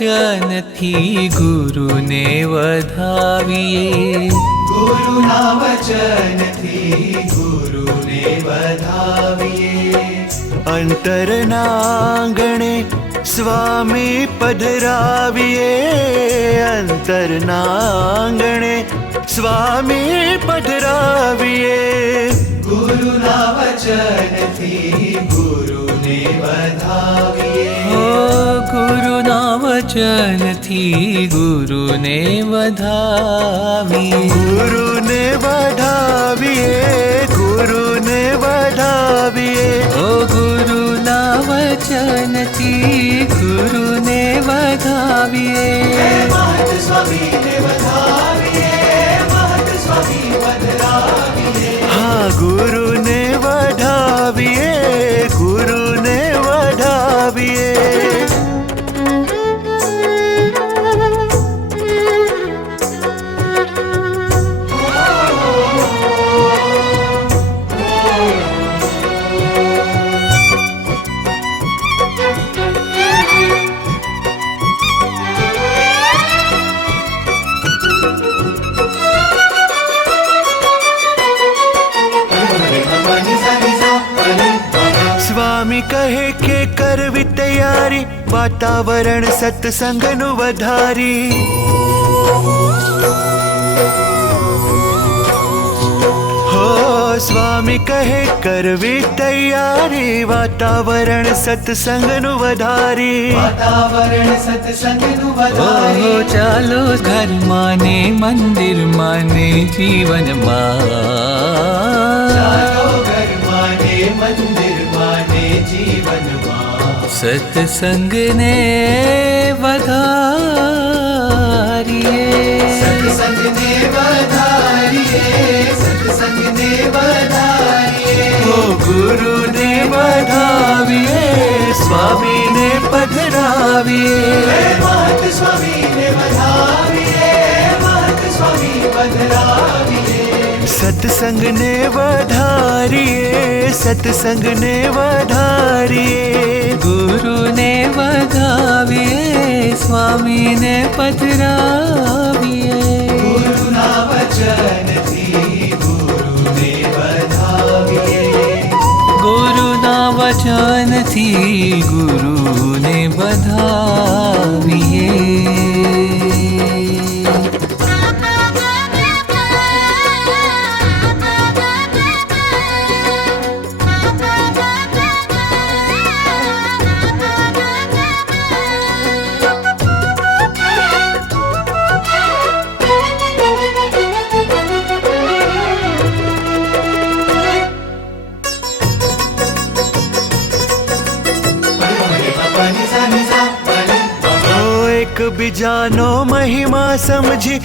वचन थी गुरु ने वधाविए। गुरुना वचन थी गुरु ने वधाविए। अंतरना आंगणे स्वामी पधराविए। अंतरना आंगणे स्वामी पधराविए। गुरुना वचन थी गुरु ने वधाविए। ओ गुरुना वचन थी गुरु ने वधाविए। गुरु ने वधाविए। गुरु ने वधाविए। ओ गुरुना वचन थी गुरु ने वधाविए। महत स्वामी ने वधाविए। महत स्वामी वधाविए। हाँ गुरु ने वधाविए। गुरु ने वधाविए। स्वामी कहे के करवी तैयारी, वातावरण सत्संग नु वधारी। हो स्वामी कहे करवी तैयारी, वातावरण सत्संग नु वधारी। वातावरण सत्संग नु वधारी। ओ चालो घर माने मंदिर माने जीवन चालो घर माने मंदिर माने जीवन मां। सत्संग ने वधारिए। सत्संग ने वधारिए। सत्संग ने वधारिए। ओ गुरु ने वधाविए। स्वामी ने पधराविए। महत स्वामी ने वधाविए। महत स्वामी वधाविए। सत्संग ने वधारिए। सत्संग ने वधारिए। गुरु ने वधाविए। स्वामी ने पधराविए। गुरुना वचन थी गुरु ने वधाविए। गुरुना वचन थी गुरु ने वधाविए। एक बीजानो महिमा समझी